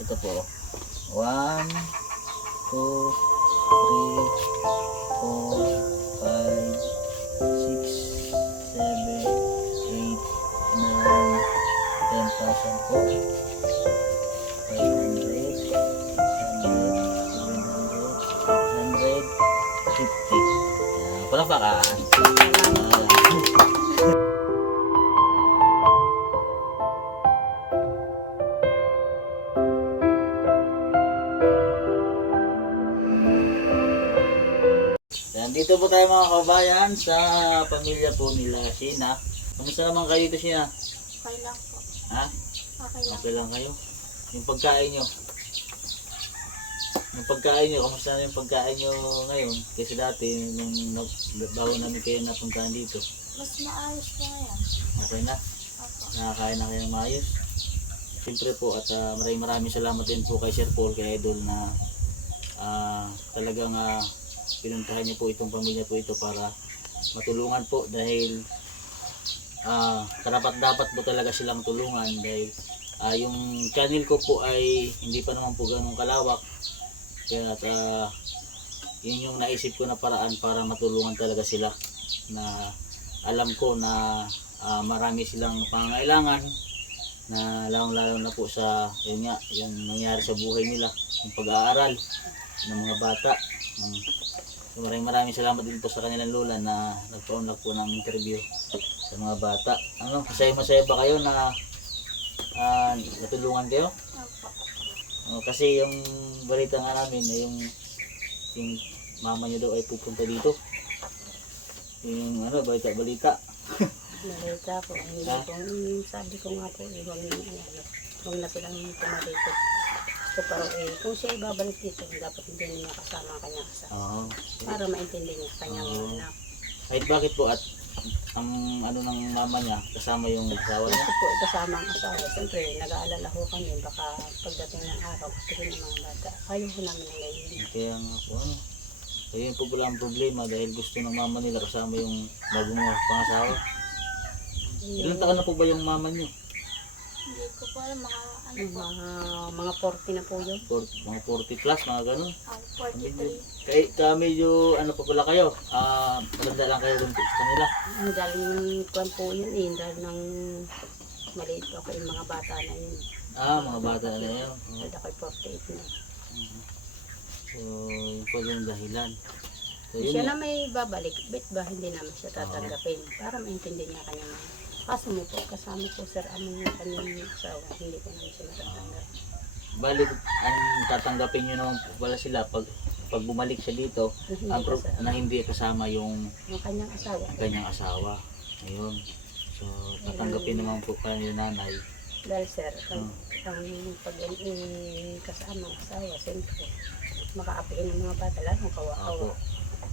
Ito po. 1, 2, 3, 4, 5, 6, 7, 8, 9, 10,000 po. 500, 600, 700, 850. Palakpakan. Dito po tayo mga kabayan sa pamilya po nila Sheena. Kamusta naman kayo dito, Sheena? Okay lang po. Ha? Okay lang. Okay lang kayo? Yung pagkain nyo? Yung pagkain nyo, kamusta na yung pagkain nyo ngayon? Kasi dati, nung bago namin kayo napuntahan dito. Mas maayos po ngayon. Okay na? Opo. Nakakain na kayong maayos? Siyempre po at maraming salamat din po kay Sir Paul, kay Idol na talagang pinuntahan niyo po itong pamilya po ito para matulungan po dahil dapat po talaga silang tulungan dahil yung channel ko po ay hindi pa naman po ganun kalawak kaya yun yung naisip ko na paraan para matulungan talaga sila na alam ko na marami silang pangangailangan na lalong-lalo na po sa yun nga, yung nangyari sa buhay nila, yung pag-aaral ng mga bata. So maraming salamat din po sa kanilang lola na nagpa-unlock po ng interview sa mga bata. Ano, masaya ba kayo na natulungan kayo? Opo. Kasi yung balita nga namin na yung mama niyo daw ay pupunta dito. Yung ano, balita. Balita po, hindi po, sabi ko nga po, huwag na silang pumarito. So parang kung siya ibabalik dito, dapat hindi niya kasama ang kanyang asawa. Para maintindihan niya kanyang anak. Kahit bakit po at ang ano ng mama niya kasama yung asawa niya? Kasi po kasama ang asawa. Siyempre nag-aalala ho kami baka pagdating ng araw kasi ng mga bata. Ayaw ko namin na ngayon. Kaya nga po ano. Ayun po pala ang problema dahil gusto ng mama nila kasama yung bagong pangasawa. Ilang taon na po ba yung mama niyo? Hindi ko po alam Mga 40 na po yun. Mga 40 plus, mga ganun. 43. Kami yung ano pa pala kayo, maganda lang kayo dun sa kanila. Ang galing kwan po yun eh, dahil ng maliit ako yung mga bata na yun. Mga bata na yun. Dahil ako'y 48 na. So, yun po yung dahilan. So, Siya na may babalik, bet ba hindi naman siya tatanggapin para maintindihan niya kanya mga. Kaso mo po, kasama po sir, yung kanyang asawa, hindi ko naman siya matatanggap. Balik, ang tatanggapin nyo naman po pala sila pag bumalik siya dito, na hindi kasama yung kanyang asawa. Kanyang asawa. Ayun. So, tatanggapin naman po pala ni nanay. Dahil sir, ang pag kasama ang asawa, siyempre, makaapiin ng mga bata, lalong kawa-kawa.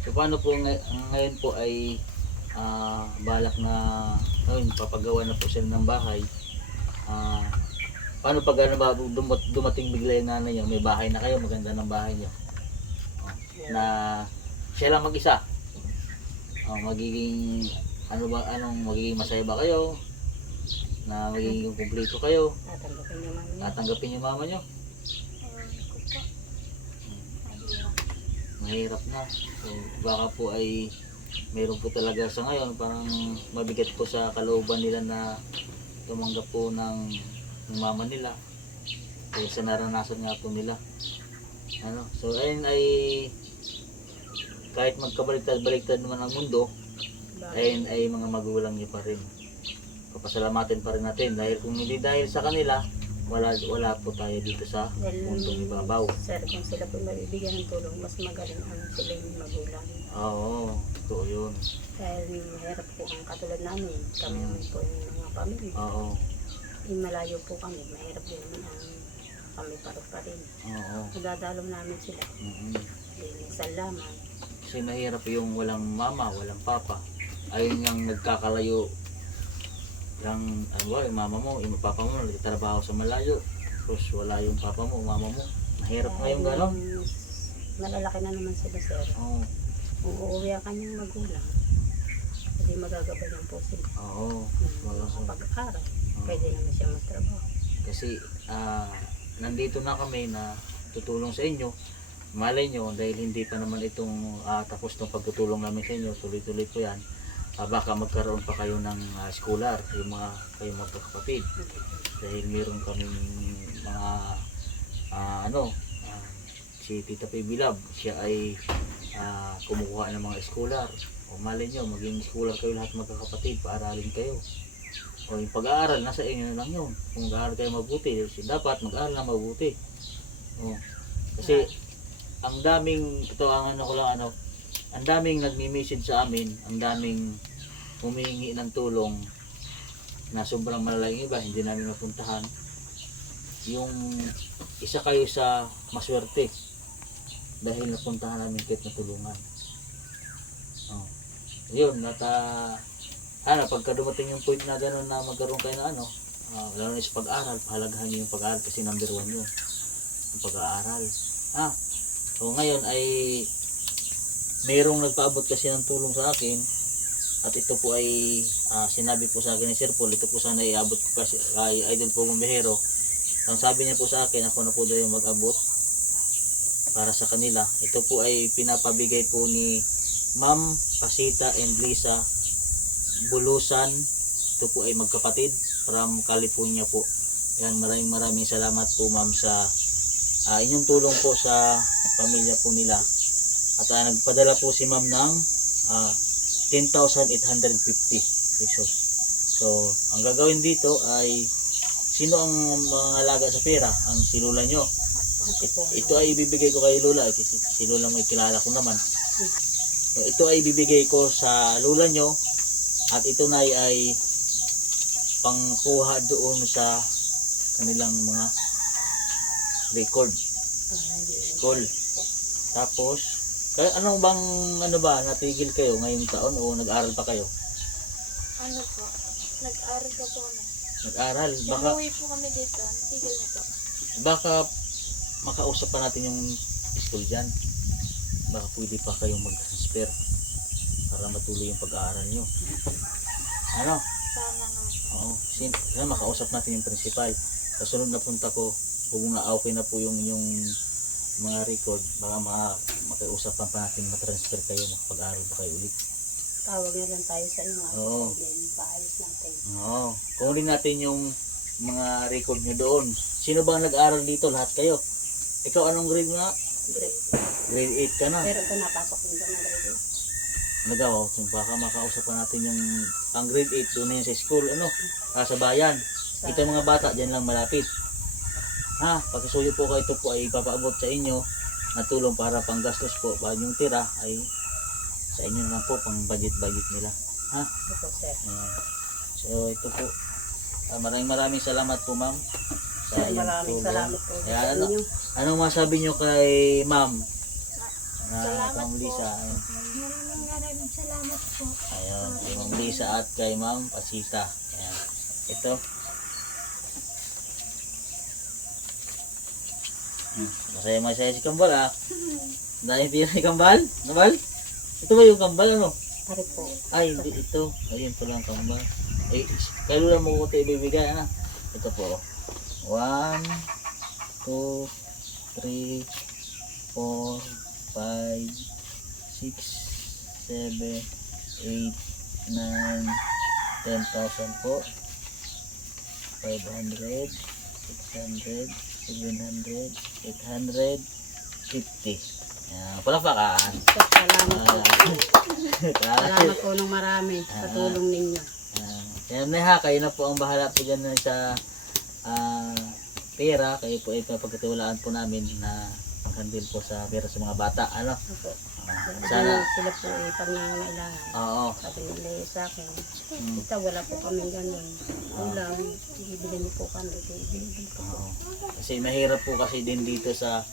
So, paano po ngayon po ay balak na papagawa na po sila ng bahay. Paano pag ano ba dumating bigla yung nanay niyo, may bahay na kayo, maganda ng bahay niyo. Na siya lang mag-isa. Magiging magiging masaya ba kayo? Na magiging kumpleto kayo? Tatanggapin yung mama niyo. Mahirap na. So, baka po ay meron po talaga sa ngayon parang mabigat po sa kalooban nila na tumanggap po ng mama nila kasi sa naranasan nga po nila so ayun ay kahit magkabaliktad naman ang mundo ayun ay mga magulang niyo pa rin, papasalamatin pa rin natin dahil kung hindi dahil sa kanila wala po tayo dito sa mundong ibabaw. Sir, kung sila po mabibigyan ng tulong, mas magaling ang sila yung magulang. Oo, totoo yun. Dahil mahirap po ang katulad namin, kami naman po yung mga pamilya. Oo. Malayo po kami, mahirap din naman ang kami pa rin. Oo. Nadadalaw namin sila. Minsan lamang. Kasi mahirap yung walang mama, walang papa. Ayun yung nagkakalayo yung mama mo, yung papa mo nagtatrabaho sa malayo, tapos wala yung papa mo, mama mo, mahirap nga yung gano'n. Malalaki na naman sila sir. Kung uuwi ang kanyang magulang, hindi magagabayan po sila. Oo. Pag-aaral, pwede naman siya magtrabaho. Kasi nandito na kami na tutulong sa inyo, malay nyo, dahil hindi pa naman itong tapos ng pagtutulong namin sa inyo, tuloy-tuloy po yan, baka magkaroon pa kayo ng scholar, yung mga kayong mga kapatid. Dahil meron kaming mga si Tita Pibilab, siya ay kumukuha ng mga scholar. O malay nyo, maging scholar kayo lahat magkakapatid, paaralin kayo. O yung pag-aaral, nasa inyo na lang yun. Kung mag-aaral kayo mabuti, dapat mag-aaral na mabuti. O, kasi ang daming, ito ang ang daming nagmi-message sa amin, ang daming humihingi ng tulong na sobrang malalayong iba, hindi namin mapuntahan. Yung isa kayo sa maswerte dahil napuntahan namin kahit natulungan. Yun, pagka dumating yung point na gano'n na magkaroon kayo na lalo na sa pag-aaral, pahalagahan nyo yung pag-aaral kasi number 1 yun, yung pag-aaral. So ngayon ay mayroong nagpaabot kasi ng tulong sa akin, at ito po ay sinabi po sa akin ni Sir Paul, ito po sana iabot ko kasi kay Idol po Bumbehero. Ang sabi niya po sa akin, ako na po daw yung mag-abot para sa kanila. Ito po ay pinapabigay po ni Ma'am Pasita and Lisa Bulusan. Ito po ay magkapatid from California po. Yan, maraming salamat po ma'am sa inyong tulong po sa pamilya po nila. At nagpadala po si ma'am ng 10,850 pesos. So, ang gagawin dito ay sino ang mga alaga sa pera? Ang si Lola nyo. Ito ay ibibigay ko kay Lola kasi si Lola mo kilala ko naman. So, ito ay ibibigay ko sa Lola nyo, at ito na ay pangkuha doon sa kanilang mga record school. Tapos anong bang natigil kayo ngayong taon o nag-aral pa kayo? Ano po? Nag-aral ka po kami. Nag-aral? Umuwi po kami dito. Tigil na po. Baka makausap pa natin yung school dyan. Baka pwede pa kayong mag-transfer para matuloy yung pag-aaral nyo. Ano? Sana nga. Oo. Makausap natin yung principal. Sa sunod na punta ko, kung okay na po yung mga record, baka makiusapan pa natin matransfer kayo, makapag-aaral pa kayo ulit. Tawag na lang tayo sa inyo. Oo. Paayos natin. Oo. Kunin natin yung mga record nyo doon. Sino ba ang nag-aaral dito? Lahat kayo. Ikaw anong grade nga? Grade 8 ka na. Pero ito napasok nito ng grade 8. Nagawa, baka makausap natin yung ang grade 8 doon na yun sa school, sa bayan. Ito yung mga bata, dyan lang malapit. Pagkasuyo po kayo, ito po ay ipapaabot sa inyo na tulong para panggastos po. Bago yung tira ay sa inyo naman po, pang budget nila. Ito, sir. Ayan. So ito po, maraming salamat po ma'am. Sa iyong Maraming tulong. salamat po Kaya sa inyo. anong masabi nyo kay ma'am? Salamat Ma'am po. Lisa. Ayun. Maraming salamat po. Ayun, kay Ma'am Lisa at kay Ma'am Pasita. Ayan. Ito. Masaya si Kambal Dahil tira ni Kambal? Kambal? Ito ba yung Kambal Pare po. Ay, hindi ito. Ayun pala ang Kambal. Kayo lang mo ko ito ibibigay. Ito po. 1, 2, 3, 4, 5, 6, 7, 8, 9, 10,000 po. 500, 600, 700, 850. Palakpakan. Salamat po. Salamat po ng marami sa tulong ninyo. Yan na kayo na po ang bahala po dyan sa pera. Kayo po ay pagkatiwalaan po namin na pag-handle po sa pera sa mga bata. Opo. Sana. Sila po ay pangangailangan. Oo. Sabi nila sa akin, ito wala po kaming ganun. Ulam, ibigay niyo po kami. Ibigay ko po. Kasi mahirap po kasi din dito sa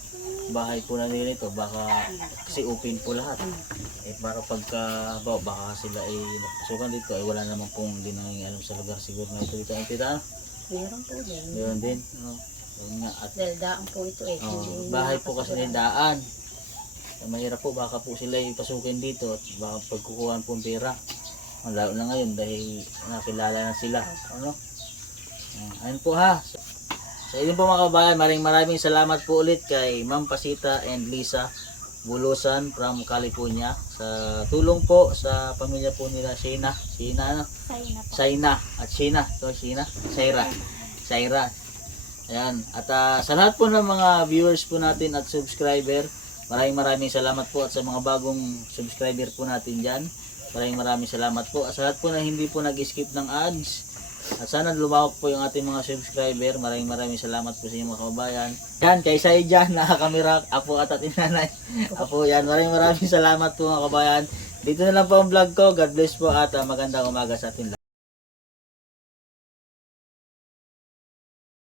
bahay po na nila ito. Baka kasi open po lahat. Para pagka baka sila ay napasukan dito ay wala naman pong din alam sa lugar siguro na ito dito. Ang tita, Meron po din. meron din. Yun nga. At Dahil daan po ito eh. Hindi bahay po kasi nakasiguran. ng daan. Mahirap po, baka po sila ipasukin dito at baka pagkukuhan po ang pera. Lalo na ngayon dahil nakilala na sila. Ayun po Sa inyo po mga kabayan, maraming salamat po ulit kay Ma'am Pasita and Lisa Bulusan from California sa tulong po sa pamilya po nila Shayna, ano? Sa'yo na po. Shaina at Shina. So, Shina? Shaira. Ayan. At sa lahat po ng mga viewers po natin at subscriber, maraming salamat po. At sa mga bagong subscriber po natin dyan, maraming salamat po. At sa lahat po na hindi po nag-skip ng ads, at sana lumawak po yung ating mga subscriber. Maraming salamat po sa inyo mga kababayan. Yan, kay Sai dyan, nakakamera, apo at inanay. Apo yan, maraming salamat po mga kababayan. Dito na lang po ang vlog ko. God bless po at magandang umaga sa atin lahat.